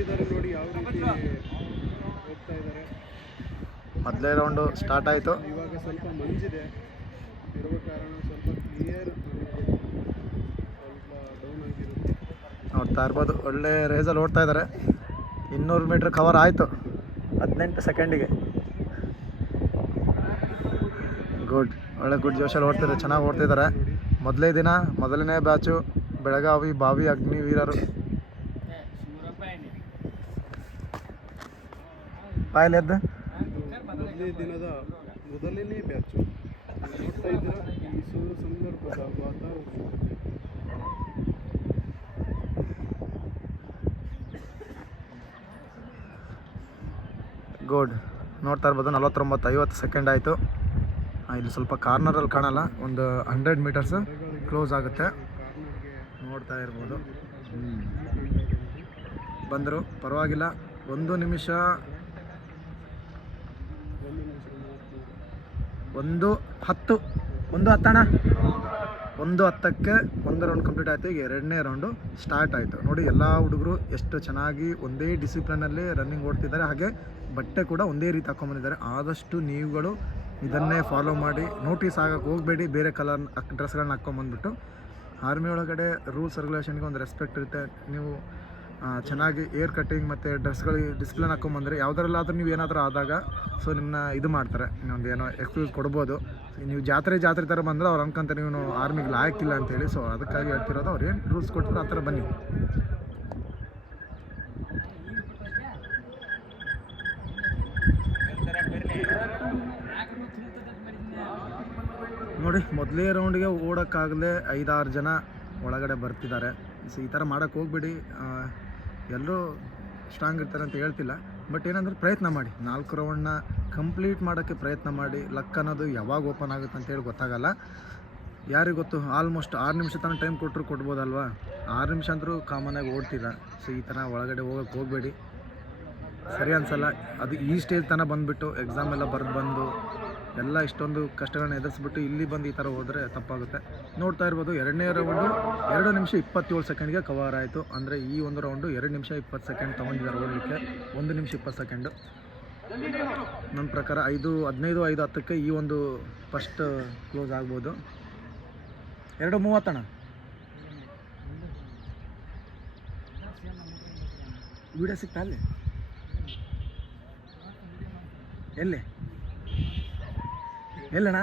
ಕೊಟ್ಟಿದ್ದಾರೆ ನೋಡಿ ಯಾವ ರೀತಿ ಹೋಗ್ತಾ ಇದ್ದಾರೆ. ಮೊದಲೇ ರೌಂಡು ಸ್ಟಾರ್ಟ್ ಆಯಿತು. ಇವಾಗ ಸ್ವಲ್ಪ ಮಂಜಿದೆ ಇರುವ ಕಾರಣ ಸ್ವಲ್ಪ ಕ್ಲಿಯರ್ ಸ್ವಲ್ಪ ಡೌನ್ ಆಗಿರುತ್ತೆ. ನೋಡ್ತಾ ಇರ್ಬೋದು, ಒಳ್ಳೆ ರೇಸಲ್ಲಿ ಓಡ್ತಾ ಇದ್ದಾರೆ. 200 ಮೀಟ್ರ್ ಕವರ್ ಆಯಿತು 18 ಸೆಕೆಂಡಿಗೆ. ಗುಡ್, ಒಳ್ಳೆ ಗುಡ್ ಜೋಶಲ್ಲಿ ಓಡ್ತಿದ್ದಾರೆ, ಚೆನ್ನಾಗಿ ಓಡ್ತಿದ್ದಾರೆ. ಮೊದಲೇ ದಿನ ಮೊದಲನೇ ಬ್ಯಾಚು ಬೆಳಗಾವಿ ಬಾವಿ ಅಗ್ನಿವೀರರು. ಪಾಯಲೆದ್ದು ಮೊದಲನೇ ದಿನದ ಮೊದಲನೇ ಬ್ಯಾಚು ನೋಡ್ತಾ ಇದ್ದೀರಾ. ಈ ಸಂದರ್ಭದ ವಾತಾವರಣ ಗುಡ್. ನೋಡ್ತಾ ಇರ್ಬೋದು 49-50 ಸೆಕೆಂಡ್ ಆಯಿತು. ಇಲ್ಲಿ ಸ್ವಲ್ಪ ಕಾರ್ನರಲ್ಲಿ ಕಾಣಲ್ಲ, ಒಂದು 100 ಮೀಟರ್ಸ್ ಕ್ಲೋಸ್ ಆಗುತ್ತೆ. ನೋಡ್ತಾ ಇರ್ಬೋದು. ಬಂದರು, ಪರವಾಗಿಲ್ಲ. 1 ನಿಮಿಷ 1:10 1:10 1:10ಕ್ಕೆ 1 ರೌಂಡ್ ಕಂಪ್ಲೀಟ್ ಆಯಿತು. ಈಗ 2ನೇ ರೌಂಡು ಸ್ಟಾರ್ಟ್ ಆಯಿತು. ನೋಡಿ ಎಲ್ಲ ಹುಡುಗರು ಎಷ್ಟು ಚೆನ್ನಾಗಿ ಒಂದೇ ಡಿಸಿಪ್ಲಿನಲ್ಲಿ ರನ್ನಿಂಗ್ ಓಡ್ತಿದ್ದಾರೆ. ಹಾಗೆ ಬಟ್ಟೆ ಕೂಡ ಒಂದೇ ರೀತಿ ಹಾಕ್ಕೊಂಬಂದಿದ್ದಾರೆ. ಆದಷ್ಟು ನೀವುಗಳು ಇದನ್ನೇ ಫಾಲೋ ಮಾಡಿ. ನೋಟಿಸ್ ಆಗಕ್ಕೆ ಹೋಗಬೇಡಿ, ಬೇರೆ ಕಲರ್ ಡ್ರೆಸ್ಗಳನ್ನ ಹಾಕ್ಕೊಂಬಂದ್ಬಿಟ್ಟು. ಆರ್ಮಿ ಒಳಗಡೆ ರೂಲ್ಸ್ ರೆಗ್ಯುಲೇಷನ್ಗೆ ಒಂದು ರೆಸ್ಪೆಕ್ಟ್ ಇರುತ್ತೆ. ನೀವು ಚೆನ್ನಾಗಿ ಏರ್ ಕಟ್ಟಿಂಗ್ ಮತ್ತು ಡ್ರೆಸ್ಗಳಿಗೆ ಡಿಸಿಪ್ಲಿನ್ ಹಾಕ್ಕೊಂಬಂದರೆ ಯಾವುದರಲ್ಲಾದ್ರೂ ನೀವು ಏನಾದರೂ ಆದಾಗ ಸೊ ನಿಮ್ಮನ್ನ ಇದು ಮಾಡ್ತಾರೆ, ಇನ್ನೊಂದು ಏನೋ ಎಕ್ಸ್ಕ್ಯೂಸ್ ಕೊಡ್ಬೋದು. ನೀವು ಜಾತ್ರೆ ಥರ ಬಂದರೆ ಅವ್ರು ಅನ್ಕೊಂತಾರೆ ನೀವು ಆರ್ಮಿಗೆ ಲಾಯಕ್ಕಿಲ್ಲ ಅಂತೇಳಿ. ಸೊ ಅದಕ್ಕಾಗಿ ಹೇಳ್ತಿರೋದು, ಅವ್ರು ಏನು ರೂಲ್ಸ್ ಕೊಟ್ಟಿರೋ ಆ ಥರ ಬನ್ನಿ. ನೋಡಿ ಮೊದಲೇ ರೌಂಡಿಗೆ ಓಡೋಕ್ಕಾಗಲೇ 5-6 ಜನ ಒಳಗಡೆ ಬರ್ತಿದ್ದಾರೆ. ಸೊ ಈ ಥರ ಮಾಡೋಕ್ಕೆ ಹೋಗ್ಬಿಡಿ. ಎಲ್ಲರೂ ಸ್ಟ್ರಾಂಗ್ ಇರ್ತಾರೆ ಅಂತ ಹೇಳ್ತಿಲ್ಲ, ಬಟ್ ಏನಂದ್ರೆ ಪ್ರಯತ್ನ ಮಾಡಿ. 4 ರೌಂಡ್ನ ಕಂಪ್ಲೀಟ್ ಮಾಡೋಕ್ಕೆ ಪ್ರಯತ್ನ ಮಾಡಿ. ಲಕ್ ಅನ್ನೋದು ಯಾವಾಗ ಓಪನ್ ಆಗುತ್ತೆ ಅಂತೇಳಿ ಗೊತ್ತಾಗಲ್ಲ, ಯಾರಿಗೆ ಗೊತ್ತು. ಆಲ್ಮೋಸ್ಟ್ 6 ನಿಮಿಷ ತನಕ ಟೈಮ್ ಕೊಟ್ಟರು ಕೊಡ್ಬೋದಲ್ವಾ. 6 ನಿಮಿಷ ಅಂದರೂ ಕಾಮನಾಗಿ ಓಡ್ತಿಲ್ಲ. ಸೊ ಈ ಥರ ಒಳಗಡೆ ಹೋಗೋಕ್ಕೆ ಹೋಗಬೇಡಿ, ಸರಿ ಅನಿಸಲ್ಲ. ಅದು ಈ ಸ್ಟೇಜ್ ತನಕ ಬಂದುಬಿಟ್ಟು ಎಕ್ಸಾಮ್ ಎಲ್ಲ ಬರೆದು ಬಂದು ಎಲ್ಲ ಇಷ್ಟೊಂದು ಕಷ್ಟಗಳನ್ನ ಎದುರಿಸ್ಬಿಟ್ಟು ಇಲ್ಲಿ ಬಂದು ಈ ಥರ ಹೋದರೆ ತಪ್ಪಾಗುತ್ತೆ. ನೋಡ್ತಾ ಇರ್ಬೋದು 2ನೇ ರೌಂಡು 2 ನಿಮಿಷ 27 ಸೆಕೆಂಡ್ಗೆ ಕವರ್ ಆಯಿತು. ಅಂದರೆ ಈ ಒಂದು ರೌಂಡು 2 ನಿಮಿಷ 20 ಸೆಕೆಂಡ್ ತೊಗೊಂಡಿದ್ದಾರೆ ಓಡಲಿಕ್ಕೆ. 1 ನಿಮಿಷ 20 ಸೆಕೆಂಡು ನನ್ನ ಪ್ರಕಾರ. 5:15 5:10ಕ್ಕೆ ಈ ಒಂದು ಫಸ್ಟ್ ಕ್ಲೋಸ್ ಆಗ್ಬೋದು. 2:30 ಅಣ್ಣ. ವಿಡಿಯೋ ಸಿಗ್ತಾ ಅಲ್ಲಿ ಎಲ್ಲಣ್ಣ?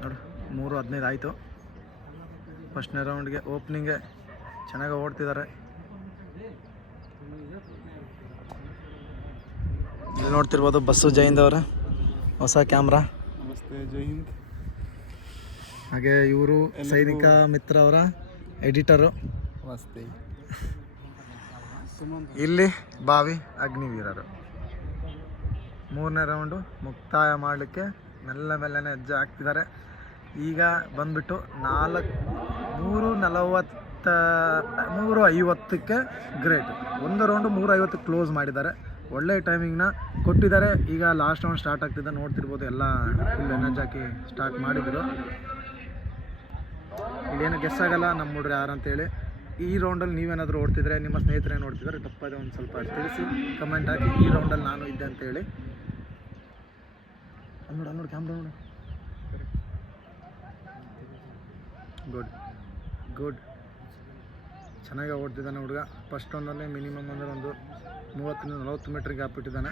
ನೋಡು 3:15 ಆಯಿತು. ಫಸ್ಟ್ನೇ ರೌಂಡ್ಗೆ ಓಪನಿಂಗ್ಗೆ ಚೆನ್ನಾಗಿ ಓಡ್ತಿದ್ದಾರೆ. ಇಲ್ಲಿ ನೋಡ್ತಿರ್ಬೋದು ಬಸ್ಸು ಜೈಂದ್ ಅವರ ಹೊಸ ಕ್ಯಾಮ್ರಾ. ನಮಸ್ತೆ, ಜೈ ಹಿಂದ್. ಹಾಗೆ ಇವರು ಸೈನಿಕ ಮಿತ್ರ ಅವರ ಎಡಿಟರು. ನಮಸ್ತೆ. ಇಲ್ಲಿ ಬಾವಿ ಅಗ್ನಿವೀರರು. 3ನೇ ರೌಂಡು ಮುಕ್ತಾಯ ಮಾಡಲಿಕ್ಕೆ ಮೆಲ್ಲನೆ ಹೆಜ್ಜೆ ಹಾಕ್ತಿದ್ದಾರೆ. ಈಗ ಬಂದ್ಬಿಟ್ಟು 3:50ಕ್ಕೆ ಗ್ರೇಟ್. 1 ರೌಂಡು 3:50ಕ್ಕೆ ಕ್ಲೋಸ್ ಮಾಡಿದ್ದಾರೆ. ಒಳ್ಳೆ ಟೈಮಿಂಗ್ನ ಕೊಟ್ಟಿದ್ದಾರೆ. ಈಗ ಲಾಸ್ಟ್ ರೌಂಡ್ ಸ್ಟಾರ್ಟ್ ಆಗ್ತಿದೆ. ನೋಡ್ತಿರ್ಬೋದು ಎಲ್ಲ ಫುಲ್ ಎನರ್ಜಿ ಹಾಕಿ ಸ್ಟಾರ್ಟ್ ಮಾಡಿದರು. ಇಲ್ಲೇನು ಗೆಸ್ ಆಗಲ್ಲ ನಮ್ಮ ಹುಡ್ರು ಯಾರು ಅಂತೇಳಿ. ಈ ರೌಂಡಲ್ಲಿ ನೀವೇನಾದರೂ ಓಡ್ತಿದ್ರೆ, ನಿಮ್ಮ ಸ್ನೇಹಿತರೇನು ನೋಡ್ತಿದ್ದಾರೆ ತಪ್ಪದೆ ಒಂದು ಸ್ವಲ್ಪ ತಿಳಿಸಿ ಕಮೆಂಟ್ ಹಾಕಿ. ಈ ರೌಂಡಲ್ಲಿ ನಾನು ಇದ್ದೆ ಅಂತೇಳಿ. ನೋಡಿ ಕ್ಯಾಮ್ರಾ ನೋಡು. ಗುಡ್ ಚೆನ್ನಾಗಿ ಓಡ್ತಿದ್ದಾನೆ ಹುಡುಗ. ಫಸ್ಟ್ ರೌಂಡಲ್ಲೇ ಮಿನಿಮಮ್ ಅಂದರೆ ಒಂದು 30-40 ಮೀಟ್ರ್ ಗ್ಯಾಪ್ ಇಟ್ಟಿದ್ದಾನೆ.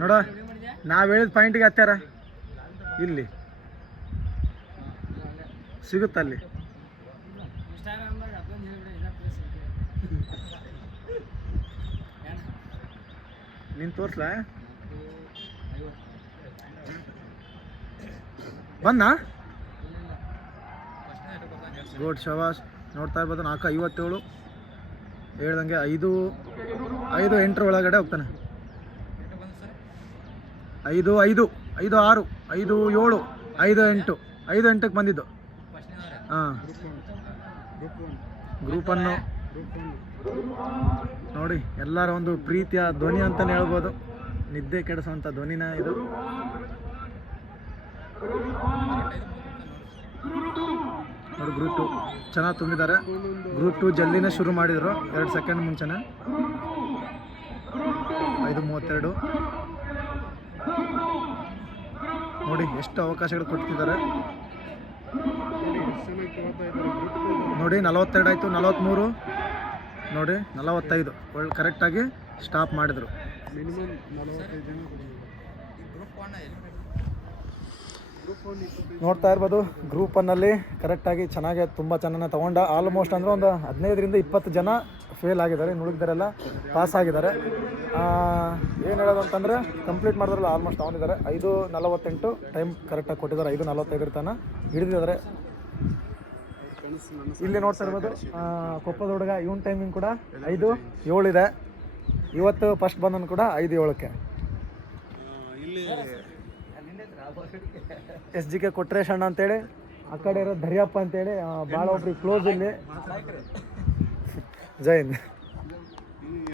ನೋಡ, ನಾವು ಹೇಳಿದ ಪಾಯಿಂಟಿಗೆ ಹತ್ತಾರ. ಇಲ್ಲಿ ಸಿಗುತ್ತಲ್ಲಿ. ನೀನು ತೋರಿಸ್ಲಾ? ಬಂದ ಗುಡ್ ಶವಾಸ್. ನೋಡ್ತಾ ಇರ್ಬೋದು 4:57 ಹೇಳ್ದಂಗೆ 5-8 ಒಳಗಡೆ ಹೋಗ್ತಾನೆ. 5-5, 5-6, 5-7, 5-8, 5-8ಕ್ಕೆ ಬಂದಿದ್ದು. ಹಾಂ, ಗ್ರೂಪನ್ನು ನೋಡಿ, ಎಲ್ಲರ ಒಂದು ಪ್ರೀತಿಯ ಧ್ವನಿ ಅಂತಲೇ ಹೇಳ್ಬೋದು. ನಿದ್ದೆ ಕೆಡಿಸೋಂಥ ಧ್ವನಿನ ಇದು. ನೋಡಿ, ಗ್ರೂಪ್ 2 ಚೆನ್ನಾಗಿ ತುಂಬಿದ್ದಾರೆ. ಗ್ರೂಪ್ 2 ಜಲ್ದಿನೇ ಶುರು ಮಾಡಿದರು, 2 ಸೆಕೆಂಡ್ ಮುಂಚೆನೇ. 5:32 ನೋಡಿ ಎಷ್ಟು ಅವಕಾಶಗಳು ಕೊಡ್ತಿದ್ದಾರೆ ನೋಡಿ. 42 ಆಯಿತು, 43 ನೋಡಿ, 45 ಒಳ್ಳೆ ಕರೆಕ್ಟಾಗಿ ಸ್ಟಾಪ್ ಮಾಡಿದರು. ಮಿನಿಮಮ್ 45 ಜನ ನೋಡ್ತಾ ಇರ್ಬೋದು. ಗ್ರೂಪ್ 1ನಲ್ಲಿ ಕರೆಕ್ಟಾಗಿ ಚೆನ್ನಾಗಿ ತುಂಬ ಚೆನ್ನಾಗಿ ತೊಗೊಂಡ. ಆಲ್ಮೋಸ್ಟ್ ಅಂದರೆ ಒಂದು 15-20 ಜನ ಫೇಲ್ ಆಗಿದ್ದಾರೆ, ಇನ್ನು ಉಳಿದರೆಲ್ಲ ಪಾಸ್ ಆಗಿದ್ದಾರೆ. ಏನು ಹೇಳೋದು ಅಂತಂದರೆ ಕಂಪ್ಲೀಟ್ ಮಾಡಿದ್ರಲ್ಲ ಆಲ್ಮೋಸ್ಟ್ ತೊಗೊಂಡಿದ್ದಾರೆ. 5:48 ಟೈಮ್ ಕರೆಕ್ಟಾಗಿ ಕೊಟ್ಟಿದ್ದಾರೆ. 5:45 ತನಕ ಹಿಡಿದಿದ್ದಾರೆ. ಇಲ್ಲಿ ನೋಡ್ತಾ ಇರ್ಬೋದು ಕೊಪ್ಪದ ಹುಡುಗ, ಇವನ್ ಟೈಮಿಂಗ್ ಕೂಡ 5:07 ಇದೆ. ಇವತ್ತು ಫಸ್ಟ್ ಬಂದನು ಕೂಡ 5:07ಕ್ಕೆ. SGK ಕೊಟ್ರೇಶ್ ಅಣ್ಣ ಅಂತೇಳಿ, ಆ ಕಡೆ ಇರೋ ಧರಿಯಪ್ಪ ಅಂತೇಳಿ ಭಾಳ ಒಬ್ರಿಗೆ ಕ್ಲೋಸ್ ಇಲ್ಲಿ. ಜೈ ಹಿಂದ್.